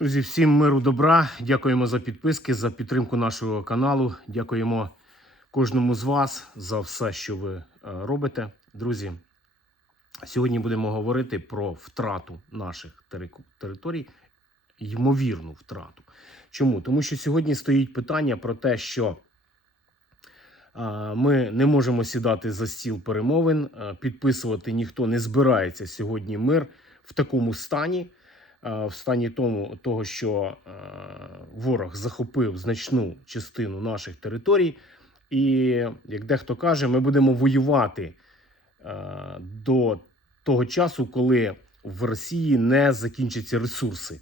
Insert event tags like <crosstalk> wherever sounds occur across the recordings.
Друзі, всім миру добра. Дякуємо за підписки, за підтримку нашого каналу. Дякуємо кожному з вас за все, що ви е, робите. Друзі, сьогодні будемо говорити про втрату наших територій, ймовірну втрату. Чому? Тому що сьогодні стоїть питання про те, що ми не можемо сідати за стіл перемовин, підписувати ніхто не збирається сьогодні мир в такому стані. А, В стані тому, того, що е, ворог захопив значну частину наших територій, і як дехто каже, ми будемо воювати е, до того часу, коли в Росії не закінчаться ресурси.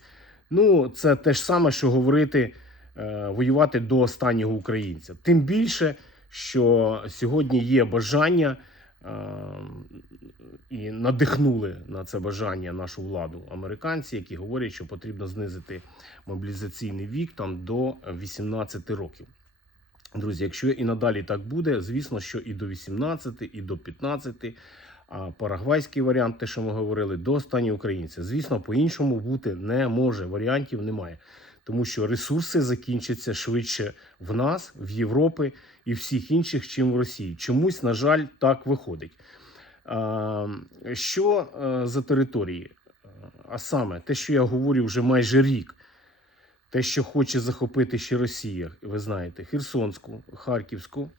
Ну, це те ж саме, що говорити е, воювати до останнього українця. Тим більше, що сьогодні є бажання е, і надихнули на це бажання нашу владу американці, які говорять, що потрібно знизити мобілізаційний вік там до 18 років. Друзі, якщо і надалі так буде, звісно, що і до 18, і до 15, а парагвайський варіант, те, що ми говорили, до останнього українця. Звісно, по-іншому бути не може. Варіантів немає. Тому що ресурси закінчаться швидше в нас, в Європі і всіх інших, чим в Росії. Чомусь, на жаль, так виходить. Що е, за території? А саме те, що я говорю вже майже рік, те, що хоче захопити ще Росія, ви знаєте, Херсонську, Харківську,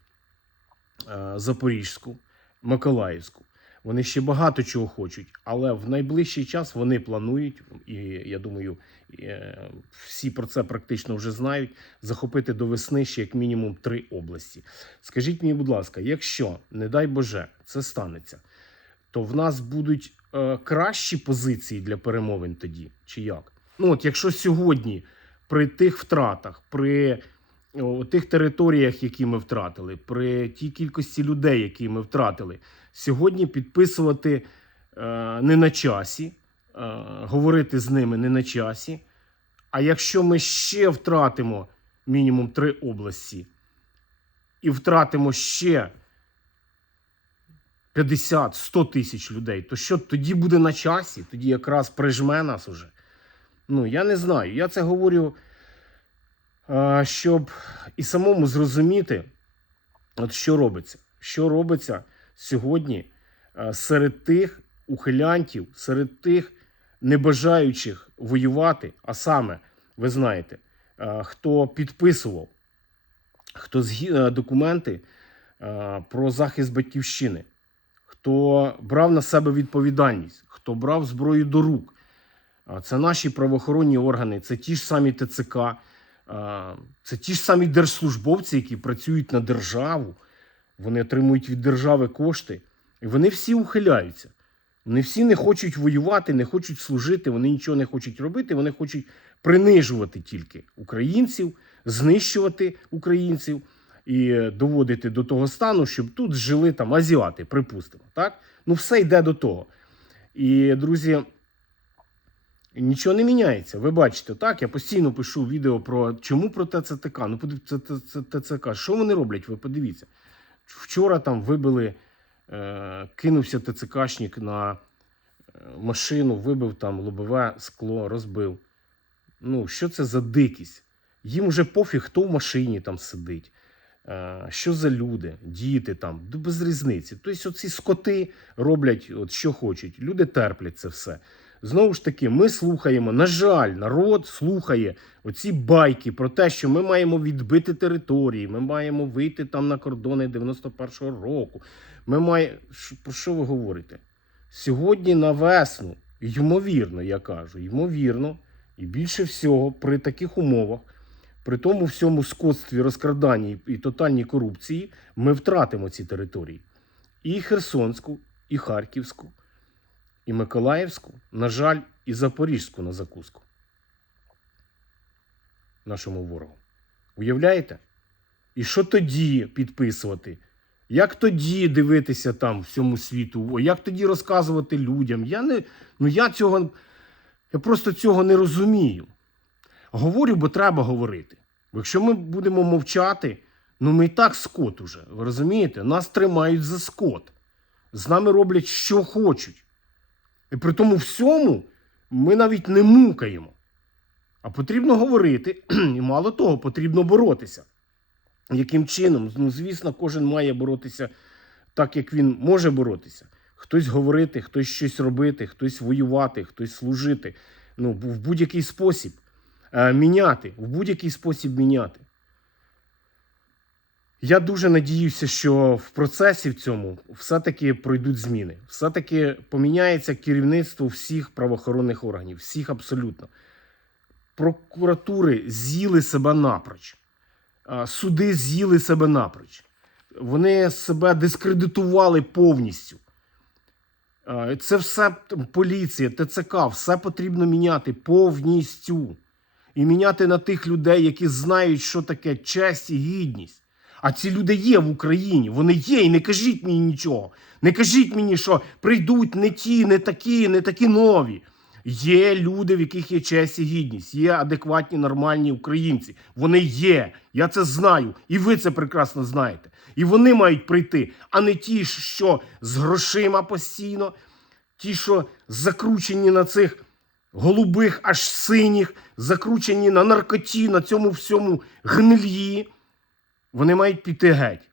е, Запорізьку, Миколаївську. Вони ще багато чого хочуть, але в найближчий час вони планують, і я думаю, е, всі про це практично вже знають, захопити до весни ще як мінімум три області. Скажіть мені, будь ласка, якщо, не дай Боже, це станеться, то в нас будуть е, кращі позиції для перемовин тоді, чи як? Ну, от якщо сьогодні при тих втратах, при о, тих територіях, які ми втратили, при тій кількості людей, які ми втратили, сьогодні підписувати е, не на часі, е, говорити з ними не на часі. А якщо ми ще втратимо мінімум три області і втратимо ще 50-100 тисяч людей, то що тоді буде на часі? Тоді якраз прижме нас уже. Ну, я не знаю. Я це говорю, е, щоб і самому зрозуміти, от що робиться. Що робиться сьогодні е, серед тих ухилянтів, серед тих небажаючих воювати, а саме, ви знаєте, е, хто підписував, хто згі... е, документи про захист батьківщини, хто брав на себе відповідальність, хто брав зброю до рук. Це наші правоохоронні органи, це ті ж самі ТЦК, це ті ж самі держслужбовці, які працюють на державу. Вони отримують від держави кошти, і вони всі ухиляються. Вони всі не хочуть воювати, не хочуть служити, вони нічого не хочуть робити, вони хочуть принижувати тільки українців, знищувати українців і доводити до того стану, щоб тут жили там азіати, припустимо. Так? Ну, все йде до того. І, друзі, Нічого не міняється. Ви бачите, так? Я постійно пишу відео про чому про ТЦК. Ну, це ТЦК. Що вони роблять? Ви подивіться. Вчора там вибили, е, кинувся ТЦКшник на е, машину, вибив там лобове скло, розбив. Ну, що це за дикість? Їм уже пофіг, хто в машині там сидить. Е, Що за люди, діти там, без різниці. Тобто, оці скоти роблять, от, що хочуть. Люди терплять це все. Знову ж таки, ми слухаємо, на жаль, народ слухає оці байки про те, що ми маємо відбити території, ми маємо вийти там на кордони 91-го року. Ми маємо. Про що ви говорите? Сьогодні на весну, ймовірно, я кажу, ймовірно, і більше всього при таких умовах, при тому всьому скотстві, розкраданні і тотальній корупції, ми втратимо ці території. І Херсонську, і Харківську, і Миколаївську, на жаль, і Запорізьку на закуску. Нашому ворогу. Уявляєте? І що тоді підписувати? Як тоді дивитися там всьому світу? Як тоді розказувати людям? Я не, ну я цього, я просто цього не розумію. Говорю, бо треба говорити. Бо якщо ми будемо мовчати, ну ми і так скот уже. Ви розумієте? Нас тримають за скот. З нами роблять, що хочуть. І при тому всьому ми навіть не мукаємо. А потрібно говорити, <clears throat> і мало того, потрібно боротися. Яким чином? Ну, звісно, кожен має боротися так, як він може боротися. Хтось говорити, хтось щось робити, хтось воювати, хтось служити. Ну, в будь-який спосіб е, міняти, в будь-який спосіб міняти. Я дуже надіюся, що в процесі в цьому все-таки пройдуть зміни. Все-таки поміняється керівництво всіх правоохоронних органів, всіх абсолютно. Прокуратури з'їли себе напроч, суди з'їли себе напроч. Вони себе дискредитували повністю. Це все поліція, ТЦК, все потрібно міняти повністю. І міняти на тих людей, які знають, що таке честь і гідність. А ці люди є в Україні, вони є, і не кажіть мені нічого. Не кажіть мені, що прийдуть не ті, не такі, не такі нові. Є люди, в яких є честь і гідність, є адекватні, нормальні українці. Вони є. Я це знаю, і ви це прекрасно знаєте. І вони мають прийти, а не ті, що з грошима постійно, ті, що закручені на цих голубих, аж синіх, закручені на наркоті, на цьому всьому гнильї. Вони мають піти геть.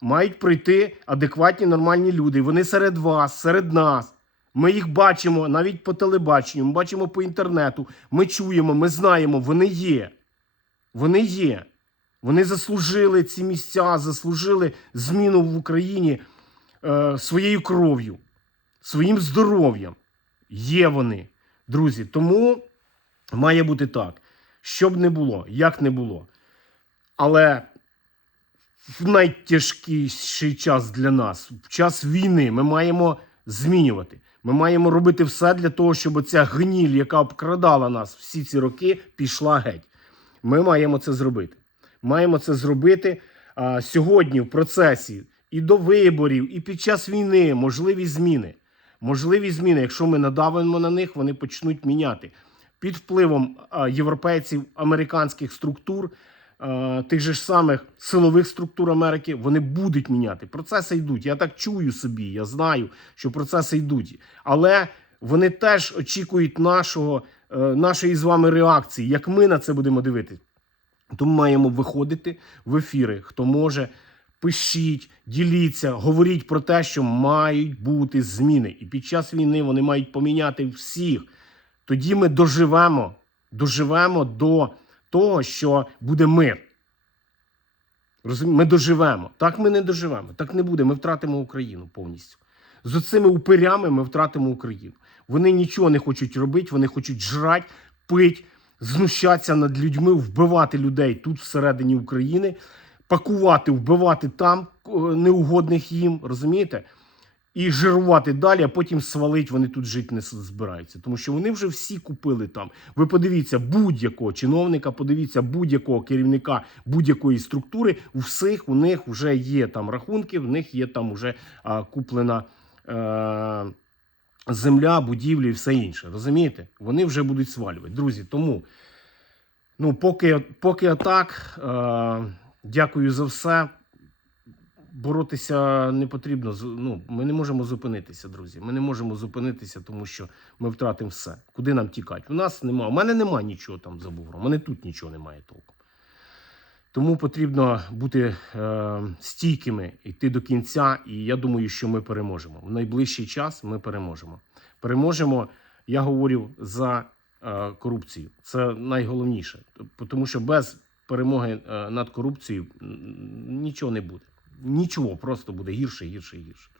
Мають прийти адекватні нормальні люди. Вони серед вас, серед нас. Ми їх бачимо навіть по телебаченню, ми бачимо по інтернету. Ми чуємо, ми знаємо, вони є. Вони є. Вони заслужили ці місця, заслужили зміну в Україні е, своєю кров'ю, своїм здоров'ям. Є вони, друзі. Тому має бути так, щоб не було, як не було. Але в найтяжкіший час для нас, в час війни, ми маємо змінювати. Ми маємо робити все для того, щоб ця гніль, яка обкрадала нас всі ці роки, пішла геть. Ми маємо це зробити. Маємо це зробити а, сьогодні в процесі і до виборів, і під час війни можливі зміни. Можливі зміни, якщо ми надавимо на них, вони почнуть міняти під впливом а, європейців, американських структур, тих же ж самих силових структур Америки, вони будуть міняти. Процеси йдуть. Я так чую собі, я знаю, що процеси йдуть. Але вони теж очікують нашого, е, нашої з вами реакції, як ми на це будемо дивитися. Тому маємо виходити в ефіри. Хто може, пишіть, діліться, говоріть про те, що мають бути зміни. І під час війни вони мають поміняти всіх. Тоді ми доживемо, доживемо до того, що буде мир. Ми доживемо. Так ми не доживемо. Так не буде. Ми втратимо Україну повністю. З оцими упирями ми втратимо Україну. Вони нічого не хочуть робити, вони хочуть жрати, пити, знущатися над людьми, вбивати людей тут всередині України, пакувати, вбивати там е, неугодних їм, розумієте? І жирувати далі, а потім свалить, вони тут жити не збираються. Тому що вони вже всі купили там. Ви подивіться будь-якого чиновника, подивіться будь-якого керівника будь-якої структури. У всіх у них вже є там рахунки, в них є там вже а, куплена е, земля, будівлі і все інше. Розумієте? Вони вже будуть свалювати. Друзі, тому ну, поки, поки отак, е, дякую за все боротися не потрібно. Ну, ми не можемо зупинитися, друзі. Ми не можемо зупинитися, тому що ми втратимо все. Куди нам тікати? У нас немає. У мене немає нічого там за бугром. У мене тут нічого немає толком. Тому потрібно бути е, стійкими, йти до кінця, і я думаю, що ми переможемо. В найближчий час ми переможемо. Переможемо, я говорю за е, корупцію. Це найголовніше. Тому що без перемоги е, над корупцією нічого не буде. Нічого, просто буде гірше, гірше, гірше.